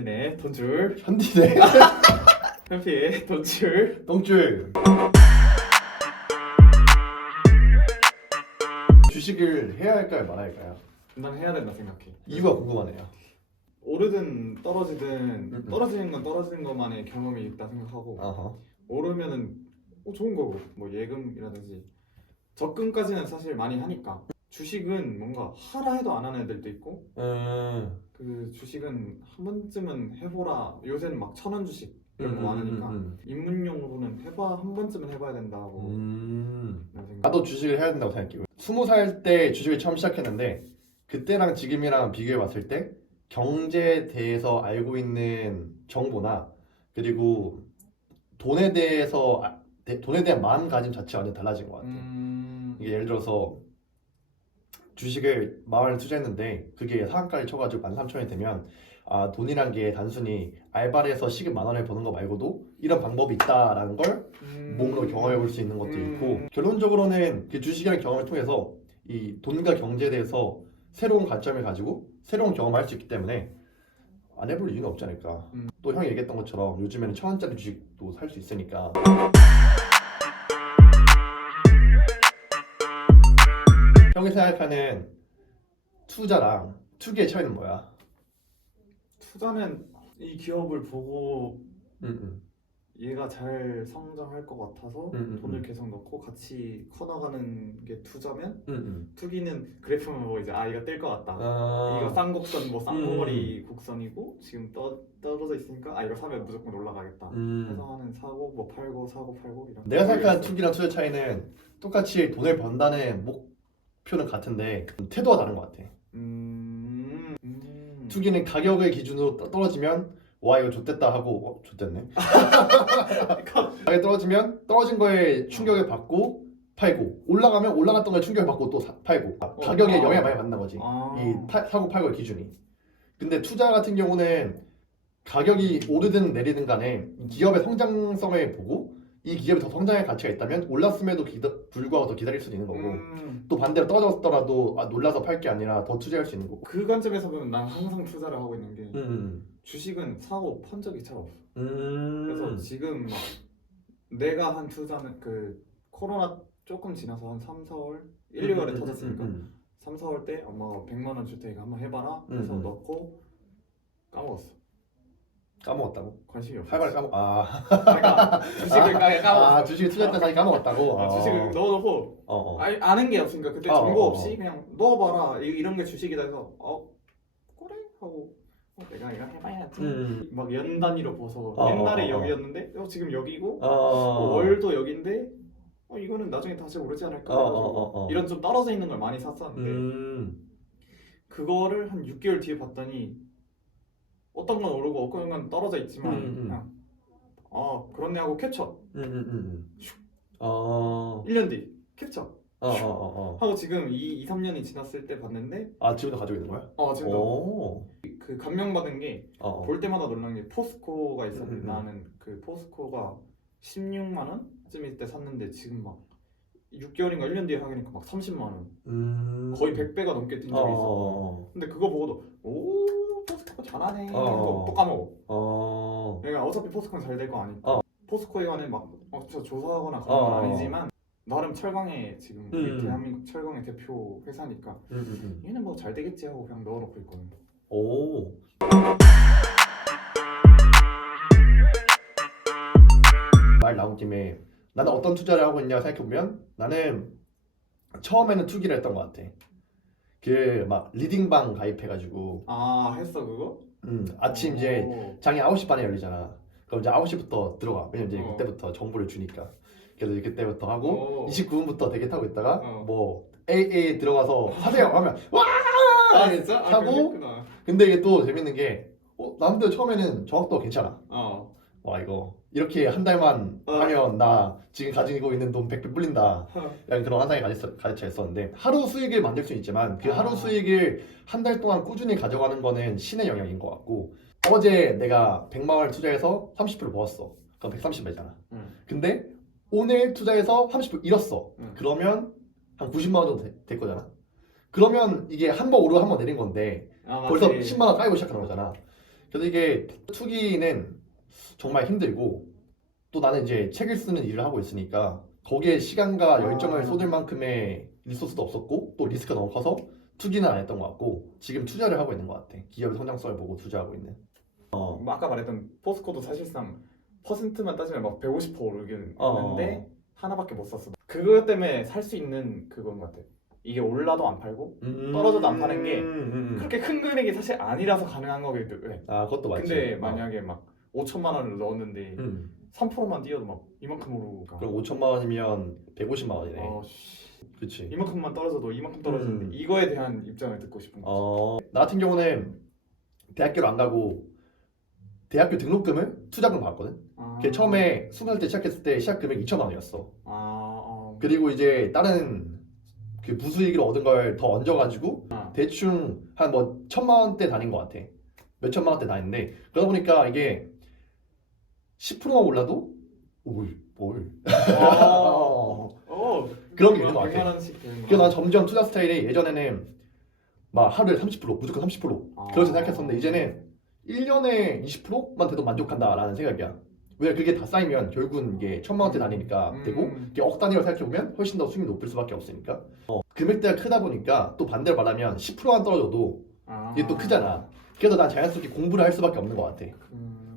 현진의 돈줄 현디네. 현피의 돈줄. 똥줄. 주식을 해야 할까요, 말아야 할까요? 난 해야 된다 생각해. 이유가 궁금하네요. 오르든 떨어지든 음. 떨어지는 건 떨어지는 것만의 경험이 있다 생각하고 어허. 오르면은 좋은 거고 뭐 예금이라든지 적금까지는 사실 많이 하니까 주식은 뭔가 하라 해도 안 하는 애들도 있고 그 주식은 한 번쯤은 해보라 요새는 막 1,000원 주식 이런 거 많으니까 입문용으로는 한 번쯤은 해봐야 된다고 라는 생각. 나도 주식을 해야 된다고 생각해요. 20살 때 주식을 처음 시작했는데 그때랑 지금이랑 비교해 봤을 때 경제에 대해서 알고 있는 정보나 그리고 돈에 대한 마음가짐 자체가 완전 달라진 것 같아. 이게 예를 들어서 주식을 10,000원을 투자했는데 그게 상한가를 쳐가지고 13,000원이 되면 아, 돈이란 게 단순히 알바를 해서 시급 10,000원을 버는 거 말고도 이런 방법이 있다라는 걸 몸으로 경험해 볼 수 있는 것도 있고, 결론적으로는 그 주식이라는 경험을 통해서 이 돈과 경제에 대해서 새로운 관점을 가지고 새로운 경험을 할 수 있기 때문에 안 해볼 이유는 없지 않을까. 또 형이 얘기했던 것처럼 요즘에는 1,000원짜리 주식도 살 수 있으니까. 형이 생각하는 투자랑 투기의 차이는 뭐야? 투자는 이 기업을 보고 음. 얘가 잘 성장할 것 같아서 돈을 계속 넣고 같이 커나가는 게 투자면 투기는 그래프만 보고 이제 이거 뜰 것 같다. 이거 쌍곡선 뭐 쌍봉어리 곡선이고 지금 떨어져 있으니까 이거 사면 무조건 올라가겠다. 해서 하는 사고 뭐 팔고 사고 팔고 이런. 내가 생각하는 투기랑 투자 차이는 똑같이 돈을 번다는 목표는 같은데 태도가 다른 것 같아. 투기는 가격을 기준으로 떨어지면 와 이거 좋댔다 하고 좋댔네. 가격이 떨어지면 떨어진 거에 충격을 받고 팔고, 올라가면 올라갔던 거에 충격을 받고 또 팔고, 가격에 영향을 많이 받는 거지. 이 사고 팔고의 기준이. 근데 투자 같은 경우는 가격이 오르든 내리든 간에 기업의 성장성을 보고 이 기업이 더 성장할 가치가 있다면 올랐음에도 불구하고 더 기다릴 수도 있는 거고, 또 반대로 떨어졌더라도 놀라서 팔 게 아니라 더 투자할 수 있는 거고. 그 관점에서 보면 난 항상 투자를 하고 있는 게 주식은 사고 판 적이 잘 없어. 그래서 지금 막 내가 한 투자는 그 코로나 조금 지나서 한 3, 4월 1, 2월에 터졌으니까 3, 4월 때 엄마가 100만 원 줄 테니까 한번 해봐라 해서 넣고 까먹었어. 까먹었다고? 관심이 없어. 할말 그러니까 주식을 까먹었어. 주식에 투자했던 사람이 까먹었다고? 주식을 넣어놓고 아는 게 없으니까 그때 정보 없이 그냥 넣어봐라 이런 게 주식이다 해서 그래? 하고 내가 이거 해봐야지. 막 연 단위로 보서 옛날에 여기였는데 지금 여기고 월도 여긴데 이거는 나중에 다시 오르지 않을까 해가지고 이런 좀 떨어져 있는 걸 많이 샀었는데 그거를 한 6개월 뒤에 봤더니 어떤 건 오르고 어떤 건 떨어져 있지만 그냥 그렇네 하고 캡처 1년 뒤 캡처 하고 지금 2, 3년이 지났을 때 봤는데 지금도 가지고 있는 거야? 지금도 그 감명받은 게 볼 때마다 놀란 게 포스코가 있었는데 나는 그 포스코가 16만 원쯤일 때 샀는데 지금 막 6개월인가 1년 뒤에 하니까 막 30만 원 거의 100배가 넘게 뛴 적이 있어. 근데 그거 보고도 포스코 잘하네 또 까먹어. 내가 어차피 포스코는 잘 될 거 아니까 포스코에 관해 막 진짜 조사하거나 그런 건 아니지만 나름 철강의 지금 우리 대한민국 철강의 대표 회사니까 얘는 뭐 잘 되겠지 하고 그냥 넣어놓고 있거든. 말 나온 김에 나는 어떤 투자를 하고 있냐 생각해보면 나는 처음에는 투기를 했던 것 같아. 그 막 리딩방 가입해가지고 했어 그거? 아침 이제 장이 9시 반에 열리잖아. 그럼 이제 9시부터 들어가. 왜냐면 이제 그때부터 정보를 주니까. 그래서 이제 그때부터 하고 29분부터 대기 타고 있다가 뭐 AA 들어가서 사세요 하면 와 진짜? 하고. 근데 이게 또 재밌는 게 나름대로 처음에는 정확도가 괜찮아. 와 이거 이렇게 한 달만 하면 나 지금 가지고 있는 돈 100배 불린다 라는 그런 환상이 가르쳐 있었는데, 하루 수익을 만들 수 있지만 그 하루 수익을 한 달 동안 꾸준히 가져가는 거는 신의 영역인 것 같고, 어제 내가 100만 원을 투자해서 30% 모았어. 그럼 130배잖아. 근데 오늘 투자해서 30% 잃었어. 그러면 한 90만 원 정도 될 거잖아. 그러면 이게 한 번 오르고 한 번 내린 건데 벌써 10만 원 까이고 시작하는 거잖아. 그래서 이게 투기는 정말 힘들고 또 나는 이제 책을 쓰는 일을 하고 있으니까 거기에 시간과 열정을 쏟을 만큼의 리소스도 없었고 또 리스크가 너무 커서 투기는 안 했던 것 같고 지금 투자를 하고 있는 것 같아. 기업의 성장성을 보고 투자하고 있는. 아까 말했던 포스코도 사실상 퍼센트만 따지면 막 150% 오르긴 했는데 하나밖에 못 샀어. 그거 때문에 살 수 있는 그건 것 같아. 이게 올라도 안 팔고 떨어져도 안 파는 게 그렇게 큰 금액이 사실 아니라서 가능한 거거든. 해. 아 그것도 맞지. 근데 만약에 막 5천만 원을 넣었는데 3%만 뛰어도 막 이만큼 오르고. 그럼 5천만 원이면 150만 원이네. 그치. 이만큼만 떨어져도 이만큼 떨어지는데 이거에 대한 입장을 듣고 싶은 거지. 나 같은 경우는 대학교를 안 가고 대학교 등록금을 투자금 받았거든. 그게 처음에 20살 때 시작했을 때 시작 금액 2천만 원이었어. 그리고 이제 다른 그 부수익을 얻은 걸 더 얹어가지고 대충 한 뭐 1,000만 원대 다닌 것 같아. 몇 천만 원대 다녔는데 그러다 보니까 이게 10%만 올라도 뭘 그런 게 있는 것 같아. 그래서 난 점점 투자 스타일이 예전에는 막 하루에 30% 무조건 30% 그렇게 생각했었는데 이제는 1년에 20%만 돼도 만족한다라는 생각이야. 왜냐 그게 다 쌓이면 결국은 이게 1,000만 원대 다니니까 되고 이게 억 단위로 생각해보면 훨씬 더 수익이 높을 수밖에 없으니까 금액대가 크다 보니까 또 반대로 말하면 10%만 떨어져도 이게 또 크잖아. 그래서 난 자연스럽게 공부를 할 수밖에 없는 것 같아.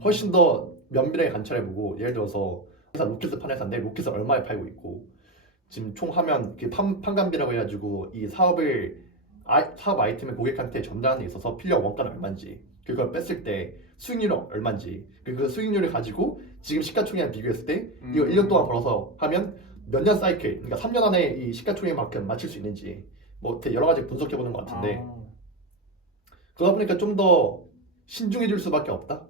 훨씬 더 면밀하게 관찰해보고 예를 들어서 회사 로켓을 파는 회사인데 로켓을 얼마에 팔고 있고 지금 총 하면 판관비라고 해가지고 이 사업 아이템을 고객한테 전달하는 데 있어서 필요한 원가는 얼마인지 그걸 뺐을 때 수익률은 얼마인지 그 수익률을 가지고 지금 시가총액이랑 비교했을 때 이거 1년 동안 벌어서 하면 몇 년 사이클 그러니까 3년 안에 이 시가총액만큼 맞출 수 있는지 뭐 여러 가지 분석해보는 것 같은데 그러다 보니까 좀 더 신중해질 수밖에 없다.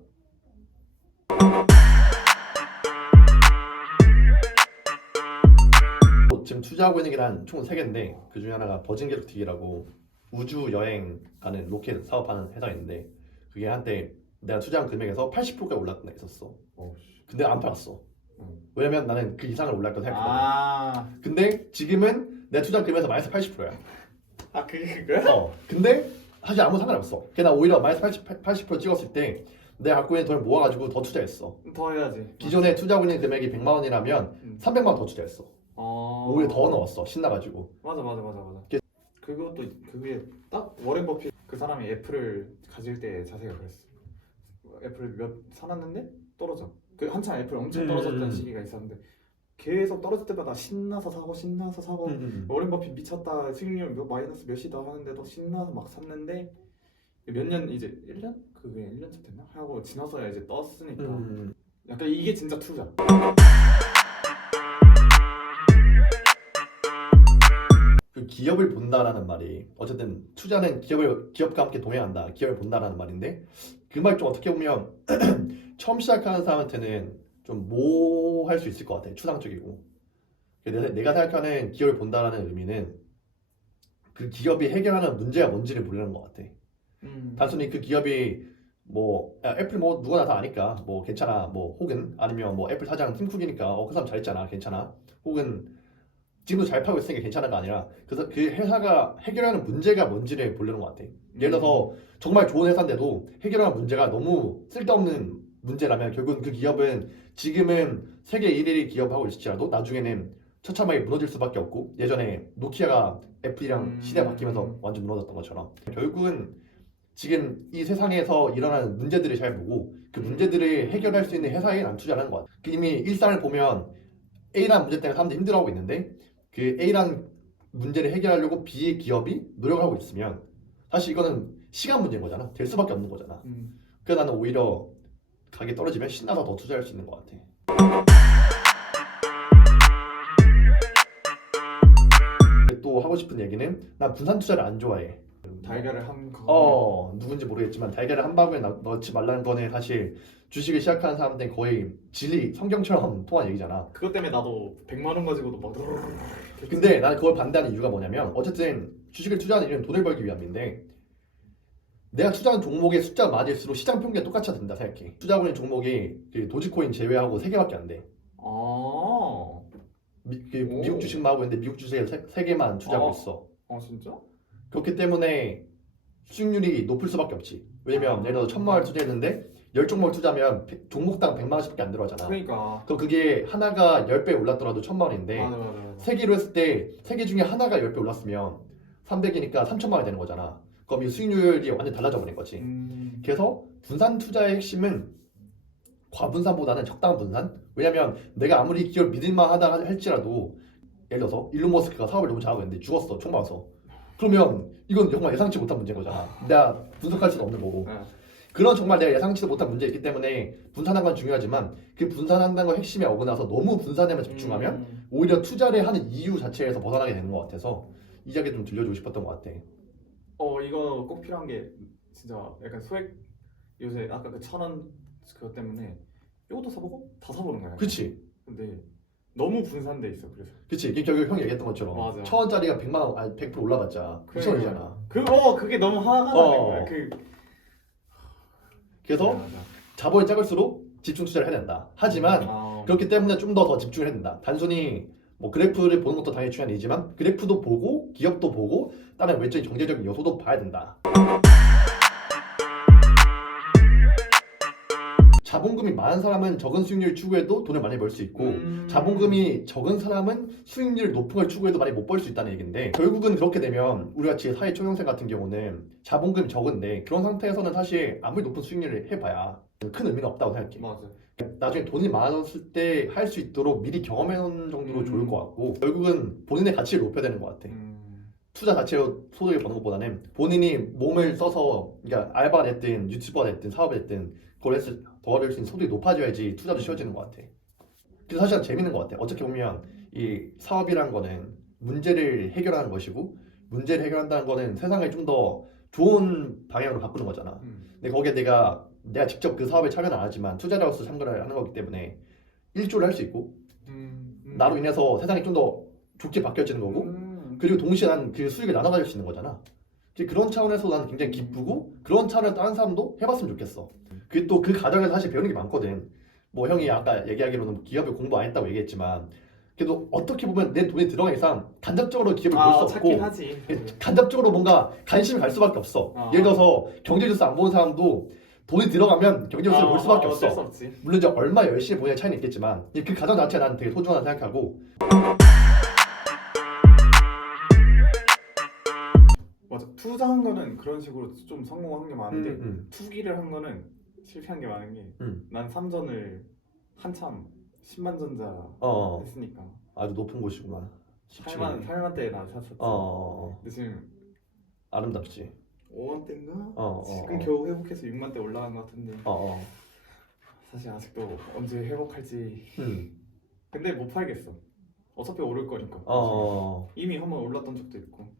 지금 투자하고 있는 게 한 총 3개인데 그 중에 하나가 버진 갤럭틱이라고 우주 여행 가는 로켓 사업하는 회사가 있는데 그게 한때 내가 투자한 금액에서 80%가 올랐던 게 있었어. 근데 안 팔았어. 왜냐면 나는 그 이상을 올랄 거 생각했거든. 근데 지금은 내 투자 금액에서 마이너스 80%야. 그게 그거야? 근데 사실 아무 상관 없어. 그냥 오히려 마이너스 80% 찍었을 때 내가 갖고 있는 돈을 모아가지고 더 투자했어. 더 해야지. 기존에 투자하고 있는 금액이 100만 원이라면 300만 원 더 투자했어. 오히려 더 넣었어. 신나가지고. 맞아. 그것도 그게 딱 워렌 버핏 그 사람이 애플을 가질 때 자세가 그랬어. 애플을 사놨는데 떨어져. 그 한참 애플 엄청 떨어졌던 시기가 있었는데 계속 떨어질 때마다 신나서 사고 워렌 버핏 미쳤다 수익률 마이너스 몇이다 하는데도 신나서 막 샀는데 몇 년 이제 1년? 그게 1년쯤 됐나? 하고 지나서야 이제 떴으니까 약간 이게 진짜 투자. 그 기업을 본다라는 말이 어쨌든 투자는 기업과 함께 동행한다. 기업을 본다라는 말인데 그 말 좀 어떻게 보면 처음 시작하는 사람한테는 좀 모호할 수 있을 것 같아. 추상적이고. 내가 생각하는 기업을 본다라는 의미는 그 기업이 해결하는 문제가 뭔지를 모르는 것 같아. 단순히 그 기업이 뭐 애플 뭐 누구나 다 아니까 뭐 괜찮아 뭐 혹은 아니면 뭐 애플 사장 팀 쿡이니까 그 사람 잘했잖아 괜찮아 혹은 지금도 잘 팔고 있으니까 괜찮아가 아니라 그래서 그 회사가 해결하는 문제가 뭔지를 보려는 것 같아. 예를 들어서 정말 좋은 회사인데도 해결하는 문제가 너무 쓸데없는 문제라면 결국은 그 기업은 지금은 세계 1위 기업하고 있을지라도 나중에는 처참하게 무너질 수밖에 없고 예전에 노키아가 애플이랑 시대가 바뀌면서 완전 무너졌던 것처럼 결국은 지금 이 세상에서 일어나는 문제들을 잘 보고 그 문제들을 해결할 수 있는 회사에 난 투자를 하는 것 같아. 이미 일상을 보면 A라는 문제 때문에 사람들이 힘들어하고 있는데 그 A라는 문제를 해결하려고 B의 기업이 노력하고 있으면 사실 이거는 시간 문제인 거잖아. 될 수밖에 없는 거잖아. 그래서 나는 오히려 가격이 떨어지면 신나서 더 투자할 수 있는 것 같아. 또 하고 싶은 얘기는 난 분산 투자를 안 좋아해. 달걀을 한 거. 누군지 모르겠지만 달걀을 한 바구니에 넣지 말라는 거는 사실 주식을 시작하는 사람들은 거의 진리 성경처럼 통한 얘기잖아. 그것 때문에 나도 100만 원 가지고도 막. 근데 나는 그걸 반대하는 이유가 뭐냐면 어쨌든 주식을 투자하는 이유는 돈을 벌기 위함인데 내가 투자하는 종목의 숫자가 많을수록 시장 평균에 똑같이 된다 생각해. 투자하고 있는 종목이 그 도지코인 제외하고 3개밖에 안 돼. 미국 주식만 하고 있는데 미국 주식에 3개만 투자하고 있어. 진짜? 그렇기 때문에 수익률이 높을 수밖에 없지. 왜냐면 예를 들어 1,000만 원 투자했는데 10종목 투자하면 종목당 100만 원씩밖에 안 들어가잖아. 그러니까. 그럼 그게 하나가 10배 올랐더라도 1,000만 원인데 맞아. 3개로 했을 때 3개 중에 하나가 10배 올랐으면 300이니까 3,000만 원이 되는 거잖아. 그럼 이 수익률이 완전 달라져 버린 거지. 그래서 분산 투자의 핵심은 과분산보다는 적당한 분산. 왜냐면 내가 아무리 기업 믿을만 하다 할지라도 예를 들어서 일론 머스크가 사업을 너무 잘하고 있는데 죽었어, 총 맞아서. 그러면 이건 정말 예상치 못한 문제인 거잖아. 내가 분석할 수도 없는 거고. 그런 정말 내가 예상치도 못한 문제이기 때문에 분산한 건 중요하지만 그 분산한다는 거 핵심에 어긋나서 너무 분산에만 집중하면 오히려 투자를 하는 이유 자체에서 벗어나게 되는 것 같아서 이 이야기 좀 들려주고 싶었던 것 같아. 이거 꼭 필요한 게 진짜 약간 소액 요새 아까 그 1,000원 그거 때문에 이것도 사보고 다 사보는 거야. 그치? 근데 너무 분산돼 있어. 그래서 그치? 이게 결국 형이 얘기했던 것처럼 맞아. 1,000원짜리가 100만 원, 아니 100% 올라봤자 2,000원이잖아. 그게 너무 화가 나는 거야. 그래서 맞아. 자본이 작을수록 집중 투자를 해야 된다. 하지만 그렇기 때문에 좀 더 집중을 해야 된다. 단순히 뭐 그래프를 보는 것도 당연히 중요한 일이지만 그래프도 보고 기업도 보고 다른 외적인 경제적인 요소도 봐야 된다. 자본금이 많은 사람은 적은 수익률을 추구해도 돈을 많이 벌 수 있고 자본금이 적은 사람은 수익률 높은 걸 추구해도 많이 못 벌 수 있다는 얘기인데 결국은 그렇게 되면 우리같이 사회 초년생 같은 경우는 자본금이 적은데 그런 상태에서는 사실 아무리 높은 수익률을 해봐야 큰 의미는 없다고 생각해. 맞아. 나중에 돈이 많았을 때 할 수 있도록 미리 경험해놓은 정도로 좋을 것 같고 결국은 본인의 가치를 높여야 되는 것 같아. 투자 자체로 소득을 버는 것보다는 본인이 몸을 써서 그러니까 알바가 됐든 유튜버가 됐든 사업이 됐든 그걸 했을 더 얻을 수 있는 소득이 높아져야지 투자도 쉬워지는 것 같아. 그래서 사실은 재밌는 것 같아. 어떻게 보면 이 사업이란 거는 문제를 해결하는 것이고 문제를 해결한다는 거는 세상을 좀 더 좋은 방향으로 바꾸는 거잖아. 근데 거기에 내가 직접 그 사업에 참여는 안 하지만 투자자로서 참가를 하는 거기 때문에 일조를 할 수 있고 나로 인해서 세상이 좀 더 좋게 바뀌어지는 거고 그리고 동시에 난 그 수익을 나눠 가질 수 있는 거잖아. 그런 차원에서 난 굉장히 기쁘고 그런 차원에서 다른 사람도 해봤으면 좋겠어. 그게 또 그 과정에서 사실 배우는 게 많거든. 뭐 형이 아까 얘기하기로는 기업에 공부 안 했다고 얘기했지만 그래도 어떻게 보면 내 돈이 들어간 이상 간접적으로 기업을 볼 수 없고 찾긴 하지. 간접적으로 뭔가 관심이 갈 수밖에 없어. 예를 들어서 경제뉴스 안 보는 사람도 돈이 들어가면 경제뉴스를 볼 수밖에 없어. 어쩔 수 없지. 물론 이제 얼마 열심히 보냐의 차이는 있겠지만 그 과정 자체가 난 되게 소중하다 생각하고 맞아. 투자한 거는 그런 식으로 좀 성공한 게 많은데 투기를 한 거는 실패한 게 많은 게 난 삼전을 한참 10만 전자 했으니까 아주 높은 곳이구만. 8만 대에 나 샀었지. 근데 지금 아름답지. 5만 대인가? 지금 겨우 회복해서 6만 대 올라간 것 같은데 사실 아직도 언제 회복할지 근데 못 팔겠어. 어차피 오를 거니까. 이미 한번 올랐던 적도 있고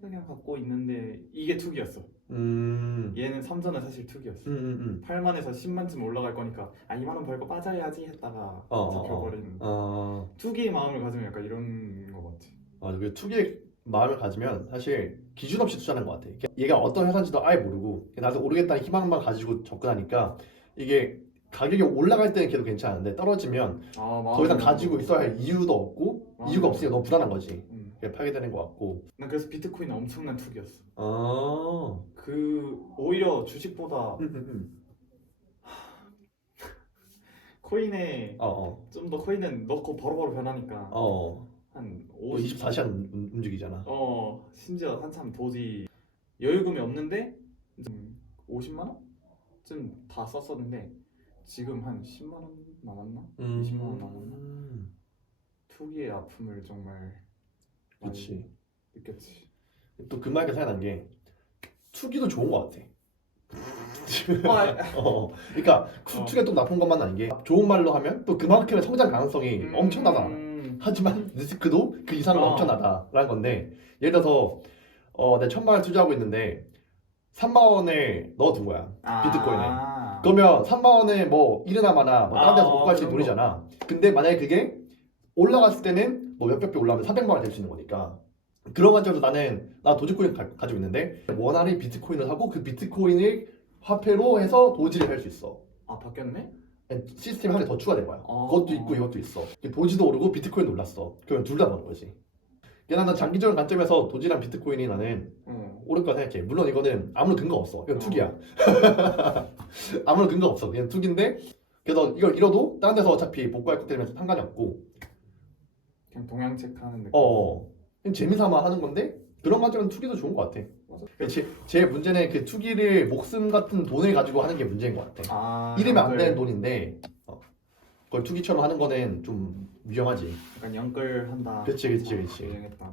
그냥 갖고 있는데 이게 투기였어. 얘는 삼전은 사실 투기였어. 8만에서 10만쯤 올라갈 거니까 2만 원 벌고 빠져야지 했다가 잡혀버린 투기의 마음을 가지면 약간 이런 거 같지. 맞아. 그 투기의 마음을 가지면 사실 기준 없이 투자하는 것 같아. 얘가 어떤 회사인지도 아예 모르고 나도 오르겠다는 희망만 가지고 접근하니까 이게 가격이 올라갈 때는 계속 괜찮은데 떨어지면 더 이상 가지고 있어야 할 이유도 없고 이유가 없으니까 너무 불안한 거지. 팔게 되는 것 같고. 난 그래서 비트코인은 엄청난 투기였어. 오히려 주식보다 코인에 좀 더 코인은 넣고 바로바로 변하니까 한 24시간 움직이잖아. 심지어 한참 도지 여유금이 없는데 50만 원쯤 다 썼었는데 지금 한 10만 원 남았나? 20만 원 남았나? 투기의 아픔을 정말 그렇지. 느꼈지. 또 그 말이 생각난 게 투기도 좋은 것 같아. 그러니까 투기가 또 나쁜 것만 아닌 게 좋은 말로 하면 또 그만큼의 성장 가능성이 엄청나다. 하지만 리스크도 그 이상으로 엄청나다라는 건데 예를 들어서 내가 1,000만 원 투자하고 있는데 3만 원을 넣어둔 거야 비트코인에. 그러면 3만 원에 뭐 이르나 마나 뭐 다른 데서 못 갈 수 있는 돈이잖아. 근데 만약에 그게 올라갔을 때는 뭐 몇백 배 올라가면 300만 원 될 수 있는 거니까 그런 관점에서 나 도지코인 가지고 있는데 원활히 비트코인을 사고 그 비트코인을 화폐로 해서 도지를 할 수 있어. 바뀌었네? 시스템이 한 개 더 추가된 거야. 그것도 있고 이것도 있어. 도지도 오르고 비트코인도 올랐어. 그러면 둘 다 버는 거지. 나는 장기적인 관점에서 도지랑 비트코인이 나는 옳을 거라 생각해. 물론 이거는 아무런 근거 없어. 이건 투기야. 아무런 근거 없어. 그냥 투기인데 그래서 이걸 잃어도 다른 데서 어차피 복구할 것 때문에 상관이 없고 그냥 동양책 하는 느낌. 그냥 재미삼아 하는 건데 그런 관점은 투기도 좋은 것 같아. 맞아. 제 문제는 그 투기를 목숨 같은 돈을 가지고 하는 게 문제인 것 같아. 잃으면 안 되는 돈인데 그걸 투기처럼 하는 거는 좀 위험하지. 약간 연끌한다. 그치. 유행했다.